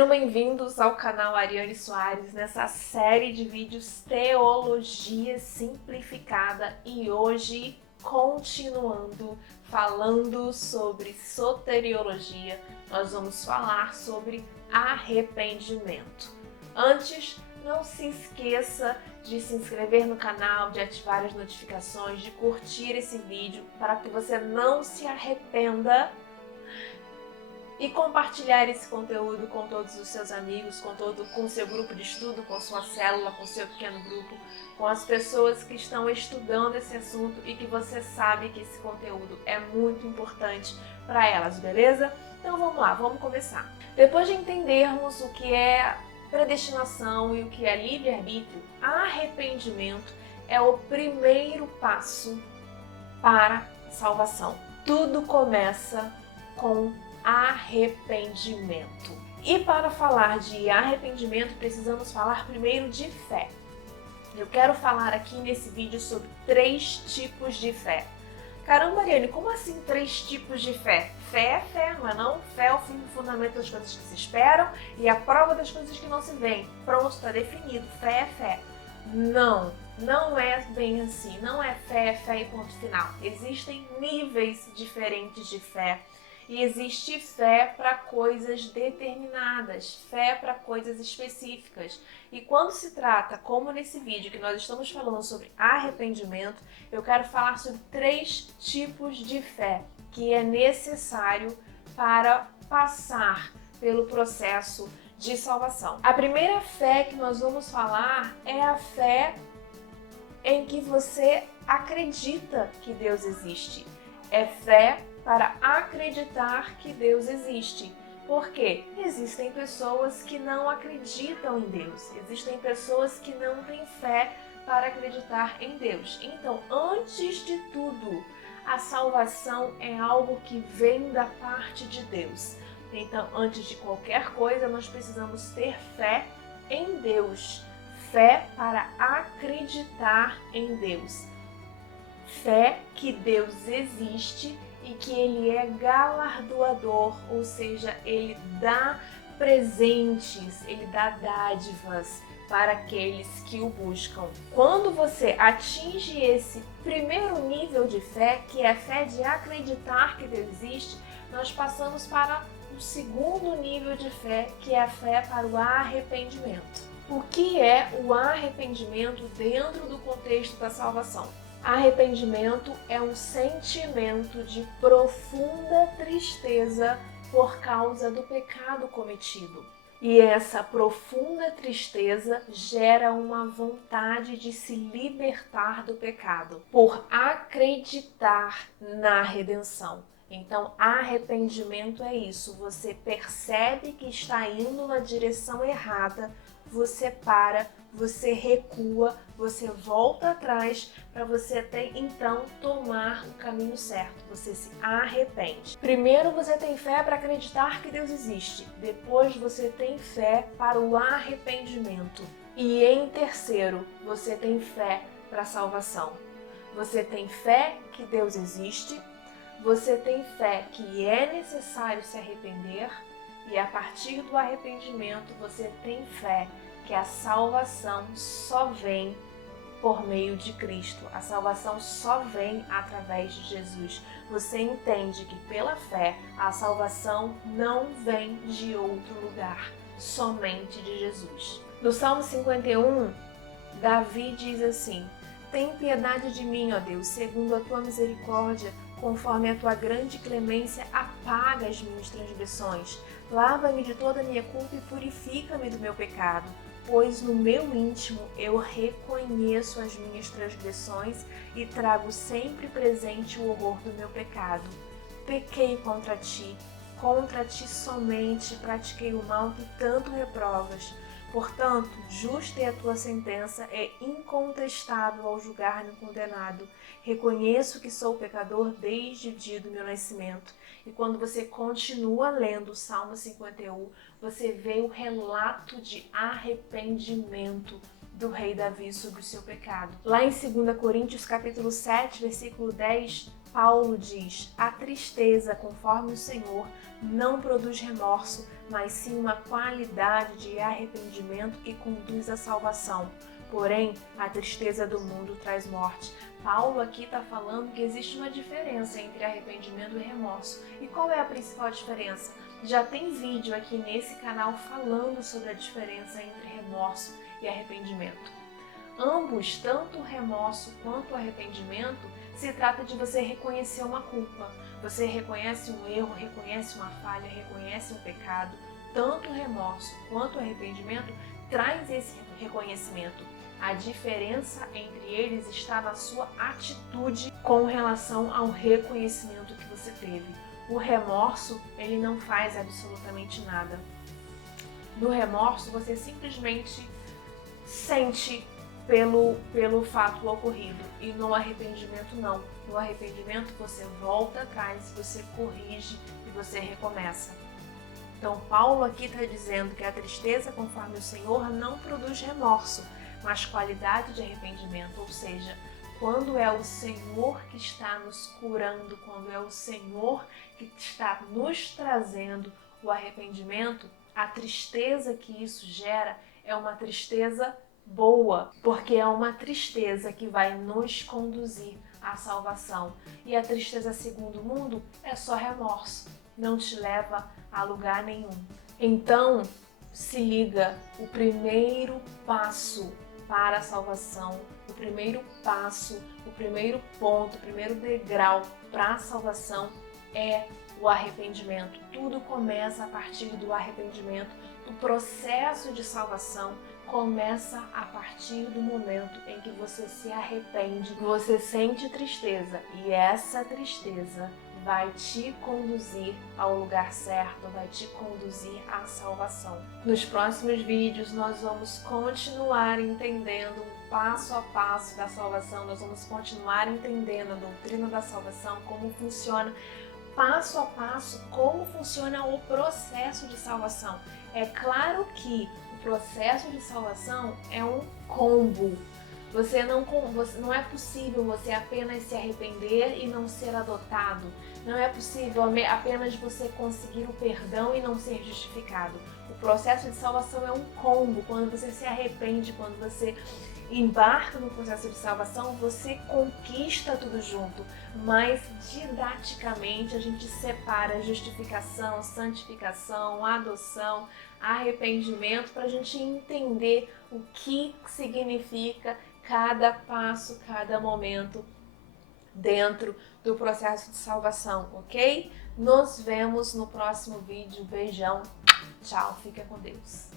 Sejam bem-vindos ao canal Ariane Soares, nessa série de vídeos Teologia Simplificada, e hoje, continuando falando sobre soteriologia, nós vamos falar sobre arrependimento. Antes, não se esqueça de se inscrever no canal, de ativar as notificações, de curtir esse vídeo para que você não se arrependa e compartilhar esse conteúdo com todos os seus amigos, com seu grupo de estudo, com sua célula, com seu pequeno grupo, com as pessoas que estão estudando esse assunto e que você sabe que esse conteúdo é muito importante para elas, beleza? Então vamos lá, vamos começar. Depois de entendermos o que é predestinação e o que é livre-arbítrio, arrependimento é o primeiro passo para a salvação. Tudo começa com arrependimento. E para falar de arrependimento, precisamos falar primeiro de fé. Eu quero falar aqui nesse vídeo sobre 3 tipos de fé. Caramba, Ariane, como assim 3 tipos de fé? Fé é fé, não é não? Fé é o firme fundamento das coisas que se esperam e a prova das coisas que não se veem. Pronto, está definido. Fé é fé. Não, não é bem assim. Não é fé e ponto final. Existem níveis diferentes de fé. E existe fé para coisas determinadas, fé para coisas específicas. E quando se trata, como nesse vídeo que nós estamos falando sobre arrependimento, eu quero falar sobre 3 tipos de fé que é necessário para passar pelo processo de salvação. A primeira fé que nós vamos falar é a fé em que você acredita que Deus existe. É fé para acreditar que Deus existe. Porque existem pessoas que não acreditam em Deus. Existem pessoas que não têm fé para acreditar em Deus. Então, antes de tudo, a salvação é algo que vem da parte de Deus. Então, antes de qualquer coisa, nós precisamos ter fé em Deus. Fé para acreditar em Deus. Fé que Deus existe e que Ele é galardoador, ou seja, Ele dá presentes, Ele dá dádivas para aqueles que o buscam. Quando você atinge esse primeiro nível de fé, que é a fé de acreditar que Deus existe, nós passamos para o segundo nível de fé, que é a fé para o arrependimento. O que é o arrependimento dentro do contexto da salvação? Arrependimento é um sentimento de profunda tristeza por causa do pecado cometido. E essa profunda tristeza gera uma vontade de se libertar do pecado, por acreditar na redenção. Então, arrependimento é isso. Você percebe que está indo na direção errada, você para, você recua, você volta atrás para você até então tomar o caminho certo. Você se arrepende. Primeiro você tem fé para acreditar que Deus existe. Depois você tem fé para o arrependimento. E em terceiro, você tem fé para a salvação. Você tem fé que Deus existe. Você tem fé que é necessário se arrepender. E a partir do arrependimento, você tem fé que a salvação só vem por meio de Cristo. A salvação só vem através de Jesus. Você entende que pela fé a salvação não vem de outro lugar, somente de Jesus. No Salmo 51, Davi diz assim: tem piedade de mim, ó Deus, segundo a tua misericórdia, conforme a tua grande clemência, apaga as minhas transgressões. Lava-me de toda a minha culpa e purifica-me do meu pecado. Pois no meu íntimo eu reconheço as minhas transgressões e trago sempre presente o horror do meu pecado. Pequei contra ti somente pratiquei o mal que tanto reprovas. Portanto, justa é a tua sentença, é incontestável ao julgar-me condenado. Reconheço que sou pecador desde o dia do meu nascimento. E quando você continua lendo o Salmo 51, você vê o relato de arrependimento do rei Davi sobre o seu pecado. Lá em 2 Coríntios capítulo 7, versículo 10, Paulo diz: a tristeza, conforme o Senhor, não produz remorso, mas sim uma qualidade de arrependimento que conduz à salvação. Porém, a tristeza do mundo traz morte. Paulo aqui está falando que existe uma diferença entre arrependimento e remorso. E qual é a principal diferença? Já tem vídeo aqui nesse canal falando sobre a diferença entre remorso e arrependimento. Ambos, tanto o remorso quanto o arrependimento, se trata de você reconhecer uma culpa. Você reconhece um erro, reconhece uma falha, reconhece um pecado. Tanto o remorso quanto o arrependimento traz esse reconhecimento. A diferença entre eles está na sua atitude com relação ao reconhecimento que você teve. O remorso, ele não faz absolutamente nada. No remorso, você simplesmente sente pelo fato ocorrido. E no arrependimento, não. No arrependimento, você volta atrás, você corrige e você recomeça. Então, Paulo aqui está dizendo que a tristeza, conforme o Senhor, não produz remorso, mas qualidade de arrependimento, ou seja, quando é o Senhor que está nos curando, quando é o Senhor que está nos trazendo o arrependimento, a tristeza que isso gera é uma tristeza boa, porque é uma tristeza que vai nos conduzir à salvação. E a tristeza segundo o mundo é só remorso, não te leva a lugar nenhum. Então, se liga, o primeiro passo para a salvação, o primeiro passo, o primeiro ponto, o primeiro degrau para a salvação é o arrependimento. Tudo começa a partir do arrependimento. O processo de salvação começa a partir do momento em que você se arrepende, você sente tristeza e essa tristeza vai te conduzir ao lugar certo, vai te conduzir à salvação. Nos próximos vídeos nós vamos continuar entendendo o passo a passo da salvação, nós vamos continuar entendendo a doutrina da salvação, como funciona passo a passo, como funciona o processo de salvação. É claro que o processo de salvação é um combo. Não é possível você apenas se arrepender e não ser adotado. Não é possível apenas você conseguir o perdão e não ser justificado. O processo de salvação é um combo. Quando você se arrepende, quando você embarca no processo de salvação, você conquista tudo junto. Mas didaticamente a gente separa justificação, santificação, adoção, arrependimento, para a gente entender o que significa cada passo, cada momento dentro do processo de salvação, ok? Nos vemos no próximo vídeo. Beijão, tchau, fica com Deus.